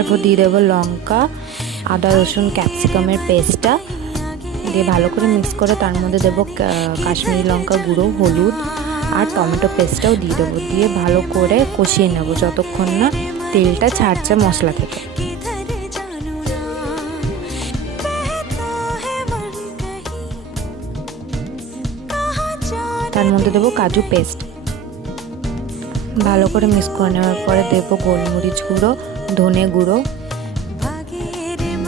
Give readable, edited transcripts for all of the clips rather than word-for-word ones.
তারপর দিয়ে দেবো লঙ্কা, আদা রসুন ক্যাপসিকামের পেস্টটা দিয়ে ভালো করে মিক্স করে তার মধ্যে দেবো কাশ্মীরি লঙ্কা গুঁড়ো, হলুদ আর টমেটো পেস্টটাও দিয়ে দেবো। দিয়ে ভালো করে কষিয়ে নেবো যতক্ষণ না তেলটা ছাড়ছে মশলা থেকে। তার মধ্যে দেবো কাজু পেস্ট। ভালো করে মিক্স করে নেওয়ার পরে দেবো গোলমরিচ গুঁড়ো, ধনে গুঁড়ো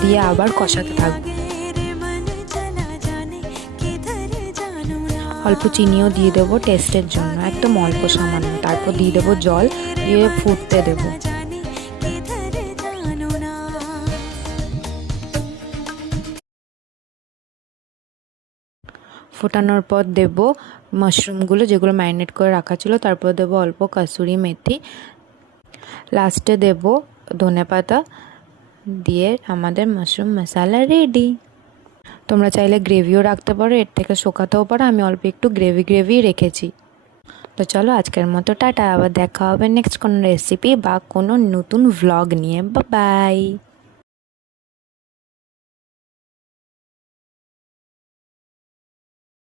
দিয়ে আবার কষাতে থাকবো। অল্প চিনিও দিয়ে দেবো টেস্টের জন্য, একদম অল্প সামান্য। তারপর দিয়ে দেবো জল, দিয়ে ফুটতে দেবো। ফোটানোর পর দেব মাশরুমগুলো যেগুলো ম্যারিনেট করে রাখা ছিল, তারপর দেবো অল্প কাসুরি মেথি, লাস্টে দেব ধনেপাতা, দিয়ে আমাদের মাশরুম মশলা রেডি। তোমরা চাইলে গ্রেভিও রাখতে পারো, এর থেকে শুকাতেও পারো, আমি অল্প একটু গ্রেভি রেখেছি। তো চলো আজকের মতো টাটা, আবার দেখা হবে নেক্সট কোনো রেসিপি বা কোনো নতুন ভ্লগ নিয়ে। বাই।